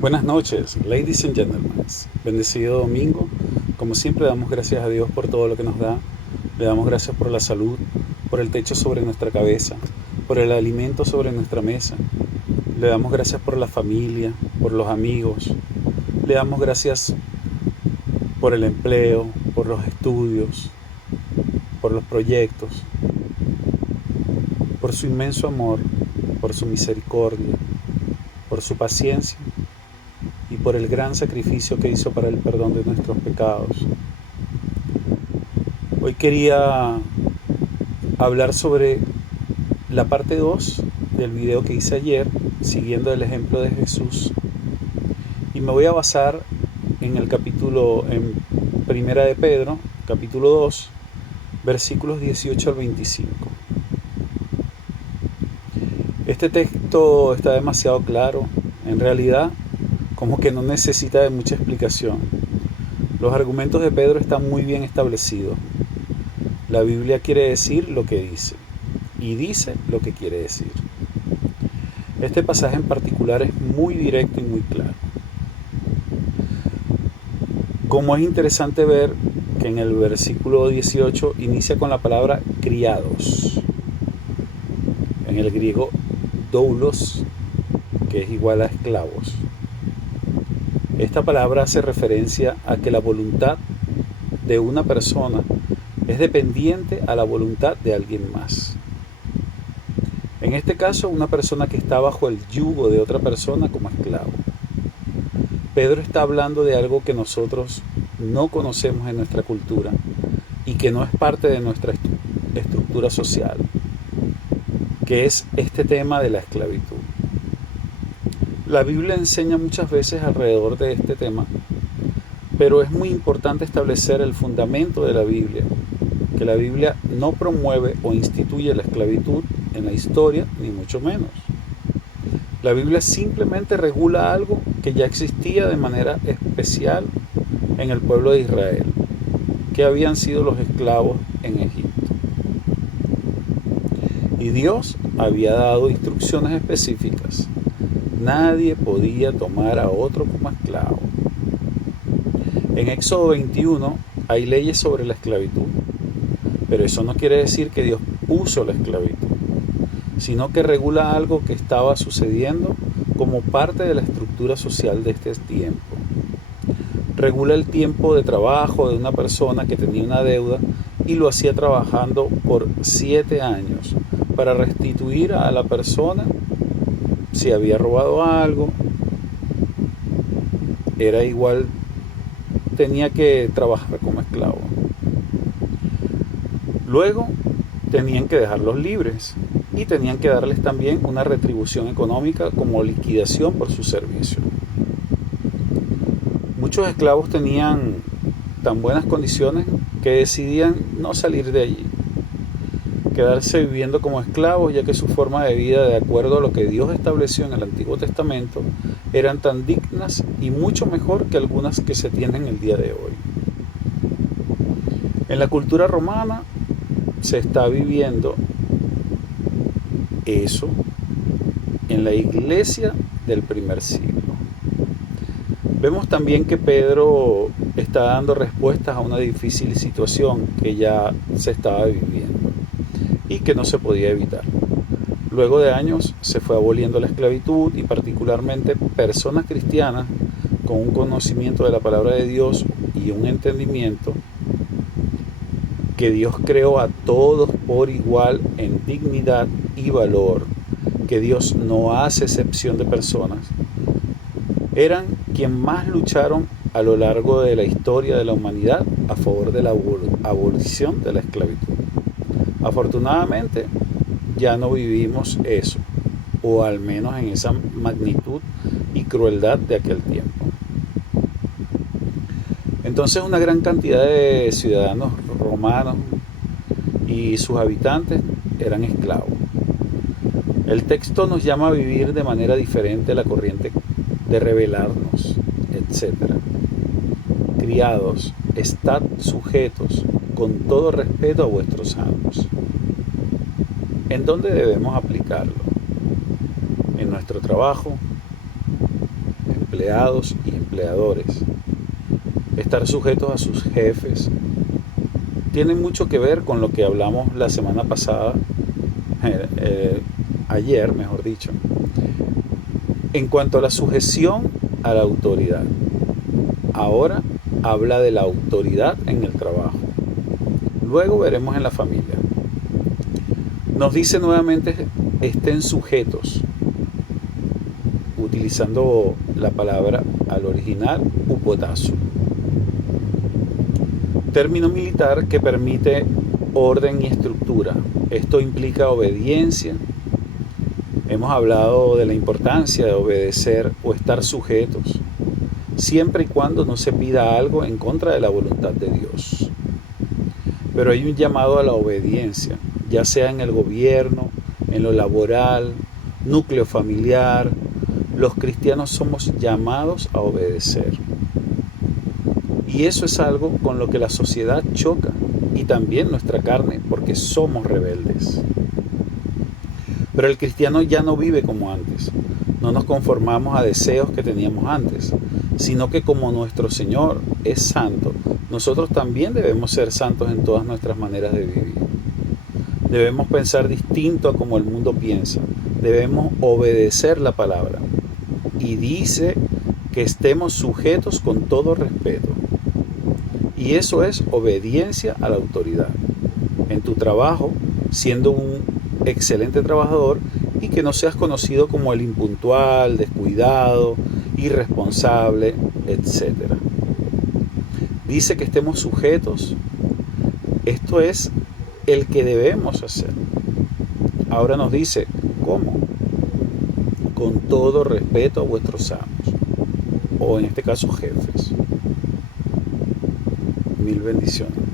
Buenas noches, ladies and gentlemen. Bendecido domingo. Como siempre, damos gracias a Dios por todo lo que nos da. Le damos gracias por la salud, por el techo sobre nuestra cabeza, por el alimento sobre nuestra mesa. Le damos gracias por la familia, por los amigos. Le damos gracias por el empleo, por los estudios, por los proyectos, por su inmenso amor, por su misericordia, por su paciencia y por el gran sacrificio que hizo para el perdón de nuestros pecados. Hoy quería hablar sobre la parte 2 del video que hice ayer, siguiendo el ejemplo de Jesús, y me voy a basar en el capítulo, en Primera de Pedro, capítulo 2, versículos 18 al 25. Este texto está demasiado claro, en realidad como que no necesita de mucha explicación. Los argumentos de Pedro están muy bien establecidos. La Biblia quiere decir lo que dice y dice lo que quiere decir. Este pasaje en particular es muy directo y muy claro. Como es interesante ver que en el versículo 18 inicia con la palabra criados. En el griego doulos, que es igual a esclavos. Esta palabra hace referencia a que la voluntad de una persona es dependiente a la voluntad de alguien más. En este caso, una persona que está bajo el yugo de otra persona como esclavo. Pedro está hablando de algo que nosotros no conocemos en nuestra cultura y que no es parte de nuestra estructura social, que es este tema de la esclavitud. La Biblia enseña muchas veces alrededor de este tema, pero es muy importante establecer el fundamento de la Biblia, que la Biblia no promueve o instituye la esclavitud en la historia, ni mucho menos. La Biblia simplemente regula algo que ya existía de manera especial en el pueblo de Israel, que habían sido los esclavos en Egipto. Y Dios había dado instrucciones específicas. Nadie podía tomar a otro como esclavo. En Éxodo 21 hay leyes sobre la esclavitud, pero eso no quiere decir que Dios puso la esclavitud, sino que regula algo que estaba sucediendo como parte de la estructura social de este tiempo. Regula el tiempo de trabajo de una persona que tenía una deuda y lo hacía trabajando por 7 años para restituir a la persona si había robado algo. Era igual, tenía que trabajar como esclavo. Luego tenían que dejarlos libres y tenían que darles también una retribución económica como liquidación por su servicio. Muchos esclavos tenían tan buenas condiciones que decidían no salir de allí, quedarse viviendo como esclavos, ya que su forma de vida, de acuerdo a lo que Dios estableció en el Antiguo Testamento, eran tan dignas y mucho mejor que algunas que se tienen el día de hoy. En la cultura romana se está viviendo eso en la iglesia del primer siglo. Vemos también que Pedro está dando respuestas a una difícil situación que ya se estaba viviendo y que no se podía evitar. Luego de años se fue aboliendo la esclavitud y particularmente personas cristianas con un conocimiento de la palabra de Dios y un entendimiento que Dios creó a todos por igual en dignidad y valor, que Dios no hace excepción de personas, eran quienes más lucharon a lo largo de la historia de la humanidad a favor de la abolición de la esclavitud. Afortunadamente ya no vivimos eso, o al menos en esa magnitud y crueldad de aquel tiempo. Entonces una gran cantidad de ciudadanos romanos y sus habitantes eran esclavos. El texto nos llama a vivir de manera diferente a la corriente de rebelarnos, etc. Criados, estad sujetos con todo respeto a vuestros amos. ¿En dónde debemos aplicarlo? En nuestro trabajo, empleados y empleadores. Estar sujetos a sus jefes tiene mucho que ver con lo que hablamos la semana pasada, ayer mejor dicho, en cuanto a la sujeción a la autoridad. Ahora habla de la autoridad en el trabajo. Luego veremos en la familia. Nos dice nuevamente, estén sujetos, utilizando la palabra al original, upotazo. Término militar que permite orden y estructura. Esto implica obediencia. Hemos hablado de la importancia de obedecer o estar sujetos, siempre y cuando no se pida algo en contra de la voluntad de Dios. Pero hay un llamado a la obediencia, ya sea en el gobierno, en lo laboral, núcleo familiar. Los cristianos somos llamados a obedecer. Y eso es algo con lo que la sociedad choca, y también nuestra carne, porque somos rebeldes. Pero el cristiano ya no vive como antes. No nos conformamos a deseos que teníamos antes, sino que como nuestro Señor es santo, nosotros también debemos ser santos en todas nuestras maneras de vivir. Debemos pensar distinto a como el mundo piensa. Debemos obedecer la palabra. Y dice que estemos sujetos con todo respeto. Y eso es obediencia a la autoridad. En tu trabajo, siendo un excelente trabajador, y que no seas conocido como el impuntual, descuidado, irresponsable, etc. Dice que estemos sujetos. Esto es el que debemos hacer. Ahora nos dice, ¿cómo? Con todo respeto a vuestros amos, o en este caso jefes. Mil bendiciones.